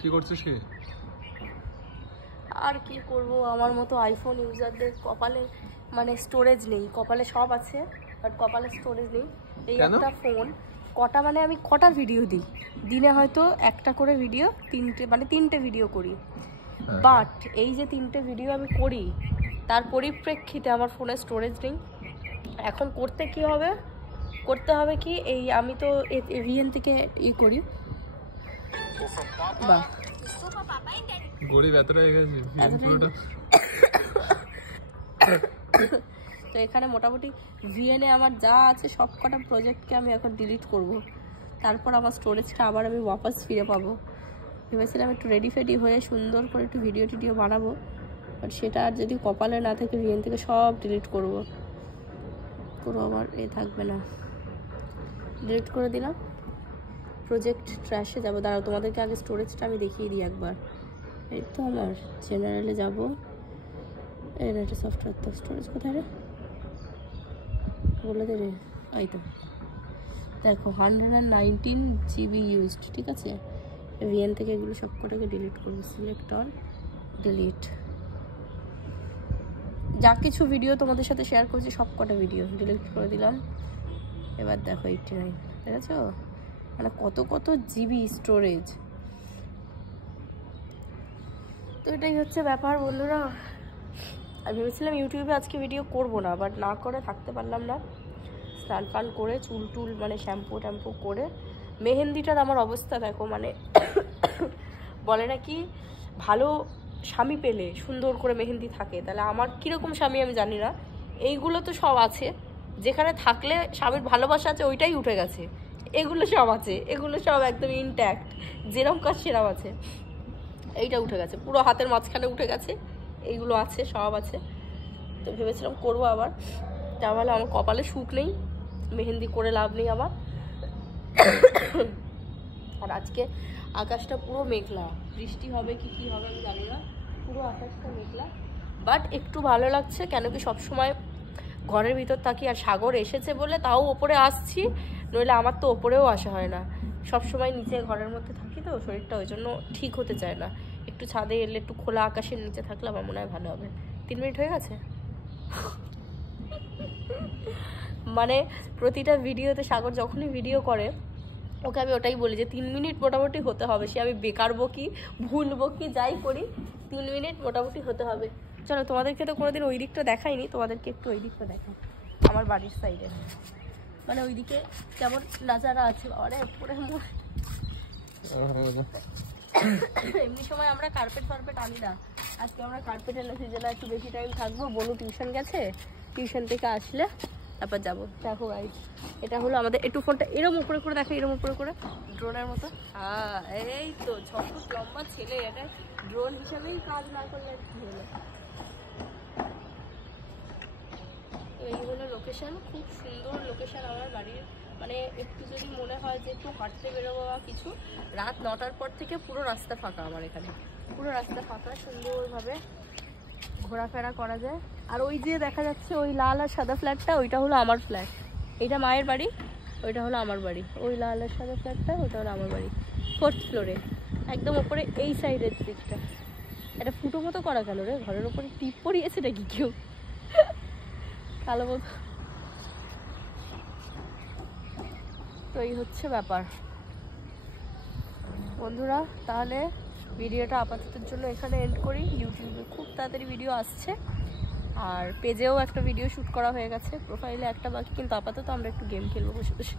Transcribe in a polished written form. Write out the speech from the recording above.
কি করছিস কি? আর কি করব, আমার মতো আইফোন ইউজারদের কপালে মানে স্টোরেজ নেই। কপালে সব আছে বাট কপালে স্টোরেজ নেই। এই একটা ফোন কটা মানে আমি কটা ভিডিও দিই দিনে, হয়তো একটা করে ভিডিও, তিনটে ভিডিও করি। বাট এই যে তিনটে ভিডিও আমি করি তার পরিপ্রেক্ষিতে আমার ফোনে স্টোরেজ নেই। এখন করতে হবে কি, এই আমি তো এভিএন থেকে করি। বাহ, গরিব এতটা হয়ে গেছে। তো এখানে মোটামুটি ভিএনে আমার যা আছে সব কটা প্রজেক্টকে আমি এখন ডিলিট করব, তারপর আমার স্টোরেজটা আবার আমি ওয়াপাস ফিরে পাবো। ভেবেছিলাম একটু রেডি ফেডি হয়ে সুন্দর করে একটু ভিডিও টিডিও বানাবো, বাট সেটা আর যদি কপালে না থাকে ভিএন থেকে সব ডিলিট করবো, পুরো আমার থাকবে না। ডিলিট করে দিলাম, প্রজেক্ট ট্র্যাশে যাবো। দাঁড়াও, তোমাদেরকে আগে স্টোরেজটা আমি দেখিয়ে দিই একবার। এই তো আমার জেনারেলে যাবো, এর একটা সফটওয়্যার, তো স্টোরেজ কোথায় রে বলে দে রে। এই তো দেখো 119 GB ইউজড, ঠিক আছে। ভিএন থেকে এগুলো সব কটাকে ডিলিট করবো। Select all, delete. যা কিছু ভিডিও তোমাদের সাথে শেয়ার করছি সব কটা ভিডিও ডিলিট করে দিলাম। এবার দেখো 89, দেখেছো মানে কত জিবি স্টোরেজ। তো এটাই হচ্ছে ব্যাপার বন্ধুরা। আমি ভেবেছিলাম ইউটিউবে আজকে ভিডিও করব না, বাট না করে থাকতে পারলাম না। স্নান ফান করে চুল টুল মানে শ্যাম্পু ট্যাম্পু করে, মেহেন্দিটার আমার অবস্থা দেখো, মানে বলে না কি ভালো স্বামী পেলে সুন্দর করে মেহেন্দি থাকে, তাহলে আমার কীরকম স্বামী আমি জানি না। এইগুলো তো সব আছে, যেখানে থাকলে স্বামীর ভালোবাসা আছে ওইটাই উঠে গেছে। এগুলো সব আছে, এগুলো সব একদম ইনট্যাক্ট, যেরকম কাজ সেরকম আছে। এইটা উঠে গেছে, পুরো হাতের মাঝখানে উঠে গেছে, এইগুলো আছে, সব আছে। তো ভেবেছিলাম করবো আবার, তাহলে আমার কপালে সুখ নেই, মেহেন্দি করে লাভ নেই আমার। আর আজকে আকাশটা পুরো মেঘলা, বৃষ্টি হবে কি হবে আমি জানি না, পুরো আকাশটা মেঘলা। বাট একটু ভালো লাগছে, কেন কি সবসময় ঘরের ভিতর থাকি, আর সাগর এসেছে বলে তাও ওপরে আসছি, নইলে আমার তো ওপরেও আসা হয় না। সবসময় নিচে ঘরের মধ্যে থাকি তো, শরীরটা ওই জন্য ঠিক হতে চায় না। একটু ছাদে এলে, একটু খোলা আকাশের নিচে থাকলে আমার মনে হয় ভালো হবে। 3 মিনিট হয়ে গেছে। মানে প্রতিটা ভিডিওতে সাগর যখনই ভিডিও করে ওকে আমি ওটাই বলি যে 3 মিনিট মোটামুটি হতে হবে, সে আমি বেকার বকি ভুল বকি যাই করি 3 মিনিট মোটামুটি হতে হবে। চলো, তোমাদেরকে তো কোনোদিন ওই দিকটা দেখাইনি, তোমাদেরকে একটু ওই দিকটা দেখাই। আমার বাড়ির সাইডে মানে ওইদিকে কেমন নাজারা আছে, আরে পুরো এমনি সময় আমরা কার্পেট আনি না, আজকে আমরা কার্পেট এনেছি, যেন একটু বেশি টাইম থাকবো। বনু টিউশন গেছে, টিউশন থেকে আসলে তারপর যাবো। দেখো গাইস, এটা হলো আমাদের, একটু ফোনটা এরম উপরে করে দেখো, এরম উপরে করে ড্রোনের মতো। হ্যাঁ, এই তো 6 ফুট লম্বা ছেলে, এটা ড্রোন হিসাবেই কাজ না করলে কি হলো। এই হলো লোকেশন, খুব সুন্দর লোকেশন আমার বাড়ির। মানে একটু যদি মনে হয় যে একটু হাঁটতে বেরোবো বা কিছু, রাত 9টার পর থেকে পুরো রাস্তা ফাঁকা আমার এখানে, পুরো রাস্তা ফাঁকা, সুন্দরভাবে ঘোরাফেরা করা যায়। আর ওই যে দেখা যাচ্ছে ওই লাল আর সাদা ফ্ল্যাটটা, ওইটা হলো আমার ফ্ল্যাট। এইটা মায়ের বাড়ি, ওইটা হলো আমার বাড়ি। ওই লাল আর সাদা ফ্ল্যাটটা, ওইটা হলো আমার বাড়ি, 4th ফ্লোরে একদম ওপরে এই সাইডের দিকটা। এটা ফুটো মতো করা গেল রে, ঘরের ওপরে টিপ পরিয়েছে নাকি কেউ, কালো মতো। তো এই হচ্ছে ব্যাপার বন্ধুরা। তাহলে ভিডিওটা আপাততের জন্য এখানে এন্ড করি। ইউটিউবে খুব তাড়াতাড়ি ভিডিও আসছে, আর পেজেও একটা ভিডিও শ্যুট করা হয়ে গেছে, প্রোফাইলে একটা বাকি। কিন্তু আপাতত আমরা একটু গেম খেলবো বসে বসে।